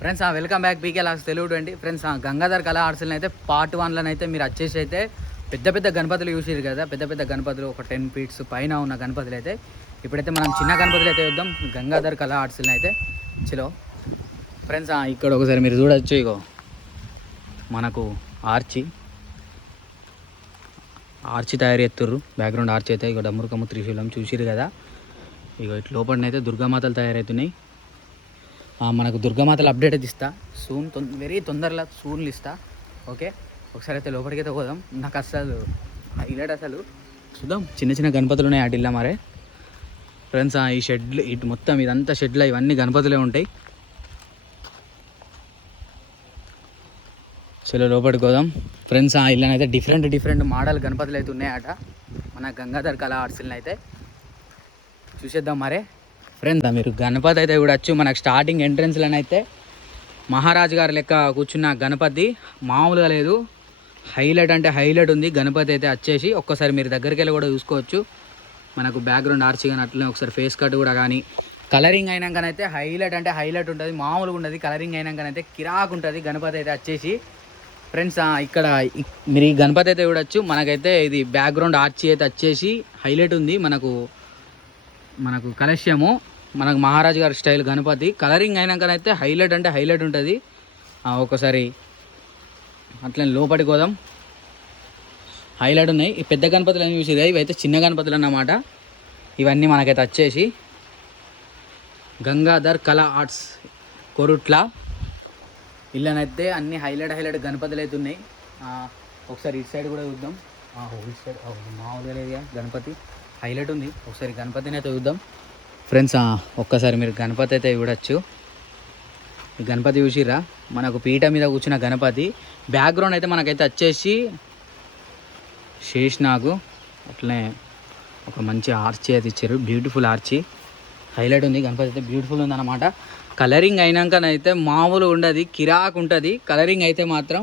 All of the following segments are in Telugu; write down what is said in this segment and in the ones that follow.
ఫ్రెండ్స్ వెల్కమ్ బ్యాక్ పీకే లాక్స్ తెలుగు అండి. ఫ్రెండ్స్ గంగాధర్ కళా ఆర్ట్స్లో అయితే పార్ట్ 1లో అయితే మీరు వచ్చేసి అయితే పెద్ద పెద్ద గణపతులు చూసారు కదా. పెద్ద పెద్ద గణపతులు ఒక 10 feet పైన ఉన్న గణపతులు అయితే ఇప్పుడైతే మనం చిన్న గణపతులు అయితే చూద్దాం గంగాధర్ కళా ఆర్ట్స్లో అయితే. చలో ఫ్రెండ్స్ ఇక్కడ ఒకసారి మీరు చూడొచ్చు. ఇగో మనకు ఆర్చి తయారు చేస్తుర్రు. బ్యాక్గ్రౌండ్ ఆర్చి అయితే ఇక డమ్మురుకమ్ము త్రిశూలం చూసిరు కదా. ఇగో ఇట్లా లోపలనైతే దుర్గామాతలు తయారవుతున్నాయి. మనకు దుర్గామాతలు అప్డేట్ అయితే ఇస్తా సూన్ వెరీ తొందరలో సూన్లు ఇస్తా. ఓకే ఒకసారి అయితే లోపలికి అయితే పోదాం. నాకు అసలు హైలైట్ అసలు చూద్దాం. చిన్న చిన్న గణపతులు ఉన్నాయి అటిల్లా మరే. ఫ్రెండ్స్ ఈ షెడ్లు ఇటు మొత్తం ఇదంతా షెడ్లో ఇవన్నీ గణపతులే ఉంటాయి. చలో లోపలికి పోదాం. ఫ్రెండ్స్ ఇళ్ళనైతే డిఫరెంట్ మోడల్ గణపతులు అయితే ఉన్నాయట మన గంగాధర్ కళా ఆర్ట్స్లో అయితే. చూసేద్దాం మరే. ఫ్రెండ్స్ మీరు గణపతి అయితే చూడొచ్చు. మనకు స్టార్టింగ్ ఎంట్రన్స్లోనైతే మహారాజు గారి లెక్క కూర్చున్న గణపతి మామూలుగా లేదు. హైలైట్ అంటే హైలైట్ ఉంది గణపతి అయితే వచ్చేసి. ఒక్కసారి మీరు దగ్గరికి వెళ్ళి కూడా చూసుకోవచ్చు. మనకు బ్యాక్గ్రౌండ్ ఆర్చి కానీ అట్లనే ఒకసారి ఫేస్ కట్ కూడా కానీ కలరింగ్ అయినాకనైతే హైలైట్ అంటే హైలైట్ ఉంటుంది. మామూలుగా ఉండదు. కలరింగ్ అయినాకనైతే కిరాకు ఉంటుంది గణపతి అయితే వచ్చేసి. ఫ్రెండ్స్ ఇక్కడ మీరు ఈ గణపతి అయితే చూడొచ్చు. మనకైతే ఇది బ్యాక్గ్రౌండ్ ఆర్చి అయితే వచ్చేసి హైలైట్ ఉంది. మనకు కలశ్యము మనకు మహారాజు గారి స్టైల్ గణపతి కలరింగ్ అయినాకనైతే హైలైట్ అంటే హైలైట్ ఉంటుంది. ఒకసారి అట్లనే లోపలికి పోదాం. హైలైట్ ఉన్నాయి. ఈ పెద్ద గణపతులు అని చూసేది ఇవైతే చిన్న గణపతులు అన్నమాట. ఇవన్నీ మనకైతే వచ్చేసి గంగాధర్ కళా ఆర్ట్స్ కొరుట్ల ఇళ్ళనైతే అన్ని హైలైట్ గణపతులు అయితే ఉన్నాయి. ఒకసారి ఇటు సైడ్ కూడా చూద్దాం. ఇటు సైడ్ మామూలుగా లేదు గణపతి హైలైట్ ఉంది. ఒకసారి గణపతిని అయితే చూద్దాం. ఫ్రెండ్స్ ఒక్కసారి మీరు గణపతి అయితే చూడొచ్చు. ఈ గణపతి చూసిరా మనకు పీట మీద కూర్చున్న గణపతి. బ్యాక్గ్రౌండ్ అయితే మనకైతే వచ్చేసి శేషనాగు అట్లనే ఒక మంచి ఆర్చి అయితే ఇచ్చారు. బ్యూటిఫుల్ ఆర్చి హైలైట్ ఉంది. గణపతి అయితే బ్యూటిఫుల్ ఉంది అన్నమాట. కలరింగ్ అయినాకనైతే మామూలు ఉండదు, కిరాకు ఉంటుంది. కలరింగ్ అయితే మాత్రం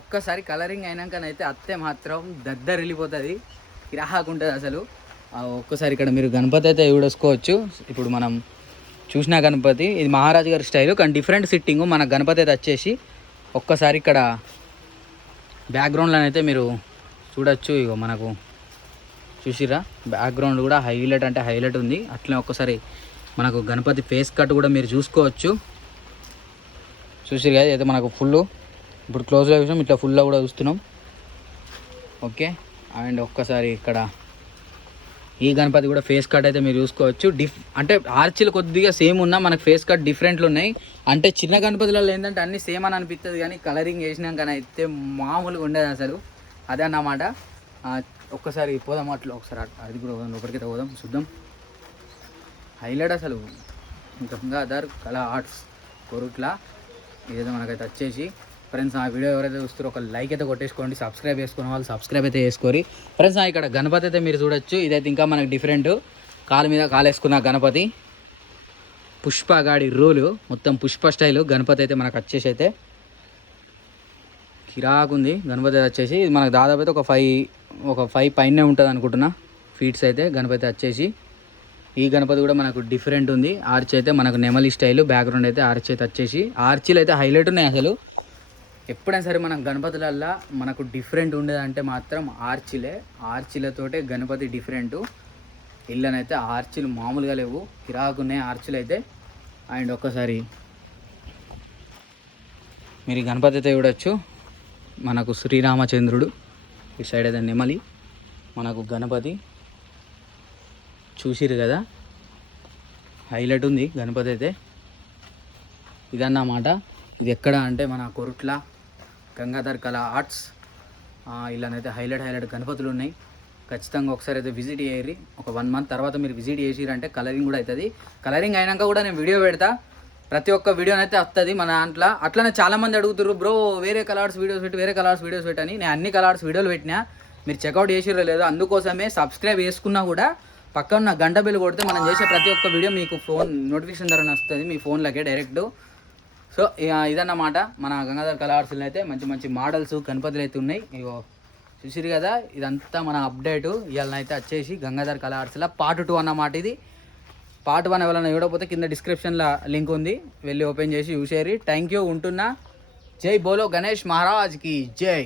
ఒక్కసారి కలరింగ్ అయినాకనైతే అత్తే మాత్రం వెళ్ళిపోతుంది. కిరాకు ఉంటుంది అసలు. ఒక్కసారి ఇక్కడ మీరు గణపతి అయితే చూడేసుకోవచ్చు. ఇప్పుడు మనం చూసిన గణపతి ఇది మహారాజు గారి స్టైలు కానీ డిఫరెంట్ సిట్టింగు. మన గణపతి అయితే వచ్చేసి ఒక్కసారి ఇక్కడ బ్యాక్గ్రౌండ్లో అయితే మీరు చూడొచ్చు. ఇగో మనకు చూసిరా బ్యాక్గ్రౌండ్ కూడా హైలైట్ అంటే హైలైట్ ఉంది. అట్లనే ఒక్కసారి మనకు గణపతి ఫేస్ కట్ కూడా మీరు చూసుకోవచ్చు. చూసిరు కదా అయితే మనకు ఫుల్ ఇప్పుడు క్లోజ్లో చూసినాం, ఇట్లా ఫుల్లో కూడా చూస్తున్నాం. ఓకే అండ్ ఒక్కసారి ఇక్కడ ఈ గణపతి కూడా ఫేస్ కట్ అయితే మీరు చూసుకోవచ్చు. అంటే ఆర్చీలు కొద్దిగా సేమ్ ఉన్నా మనకు ఫేస్ కట్ డిఫరెంట్లు ఉన్నాయి. అంటే చిన్న గణపతులలో ఏంటంటే అన్నీ సేమ్ అని అనిపిస్తుంది కానీ కలరింగ్ వేసినాకనైతే మామూలుగా ఉండదు అసలు. అదే అన్నమాట. ఒక్కసారి పోదాం అట్లా ఒకసారి అది కూడా పోదాం. లోపలికైతే పోదాం చూద్దాం. హైలైట్ అసలు గంగాధర్ కళా ఆర్ట్స్ కొరుట్ల ఇదైతే మనకైతే వచ్చేసి. ఫ్రెండ్స్ వీడియో ఎవరైతే చూస్తారో ఒక లైక్ అయితే కొట్టేసుకోండి. సబ్స్క్రైబ్ చేసుకున్న వాళ్ళు సబ్స్క్రైబ్ అయితే చేసుకోరి. ఫ్రెండ్స్ ఇక్కడ గణపతి అయితే మీరు చూడొచ్చు. ఇదైతే ఇంకా మనకు డిఫరెంట్ కాలు మీద కాలేసుకున్న గణపతి. పుష్పగాడి రోలు మొత్తం పుష్ప స్టైలు గణపతి అయితే మనకు వచ్చేసి అయితే కిరాకుంది. గణపతి అయితే వచ్చేసి ఇది మనకు దాదాపు అయితే ఒక 5 పైనే ఉంటుంది అనుకుంటున్నా ఫీట్స్ అయితే గణపతి వచ్చేసి. ఈ గణపతి కూడా మనకు డిఫరెంట్ ఉంది. ఆర్చ్ అయితే మనకు నెమలి స్టైలు. బ్యాక్గ్రౌండ్ అయితే ఆర్చ్ అయితే వచ్చేసి ఆర్చీలు అయితే హైలైట్ ఉన్నాయి అసలు. ఎప్పుడైనా సరే మనం గణపతులల్లో మనకు డిఫరెంట్ ఉండేదంటే మాత్రం ఆర్చీలతోటే గణపతి డిఫరెంటు. ఇళ్ళనైతే ఆర్చీలు మామూలుగా లేవు, కిరాకున్నాయి ఆర్చీలు అయితే. అండ్ ఒక్కసారి మీరు గణపతి అయితే చూడొచ్చు. మనకు శ్రీరామచంద్రుడు ఈ సైడ్ అయితే నెమలి, మనకు గణపతి చూసిరు కదా హైలైట్ ఉంది గణపతి అయితే. ఇదన్నమాట. ఇది ఎక్కడ అంటే మన కొరుట్ల గంగాధర్ కళా ఆర్ట్స్. ఇలానైతే హైలైట్ గణపతులు ఉన్నాయి. ఖచ్చితంగా ఒకసారి అయితే విజిట్ చేయరి. ఒక 1 month తర్వాత మీరు విజిట్ చేసిరంటే కలరింగ్ కూడా అవుతుంది. కలరింగ్ అయినాక కూడా నేను వీడియో పెడతా. ప్రతి ఒక్క వీడియోనైతే వస్తుంది మన దాంట్లో. అట్లనే చాలామంది అడుగుతారు బ్రో వేరే కలర్స్ వీడియోస్ పెట్టని. నేను అన్ని కలర్స్ వీడియోలు పెట్టినా, మీరు చెక్అవుట్ చేసిరో లేదో. అందుకోసమే సబ్స్క్రైబ్ చేసుకున్నా కూడా పక్కన గంట బిల్ కొడితే మనం చేసే ప్రతి ఒక్క వీడియో మీకు ఫోన్ నోటిఫికేషన్ ద్వారా వస్తుంది మీ ఫోన్లోకే డైరెక్ట్. సో ఇదన్నమాట మన గంగాధర్ కళా ఆర్ట్స్లో అయితే మంచి మోడల్స్ గణపతులు అయితే ఉన్నాయి. ఇగో చూసిరు కదా ఇదంతా మన అప్డేటు. ఇవాళ అయితే వచ్చేసి గంగాధర్ కళా ఆర్ట్స్లో పార్ట్ 2 అన్నమాట ఇది. పార్ట్ 1 ఎవరైనా చూడకపోతే కింద డిస్క్రిప్షన్లో లింక్ ఉంది, వెళ్ళి ఓపెన్ చేసి చూసేరి. థ్యాంక్ యూ, ఉంటున్నా. జై బోలో గణేష్ మహారాజ్కి జై.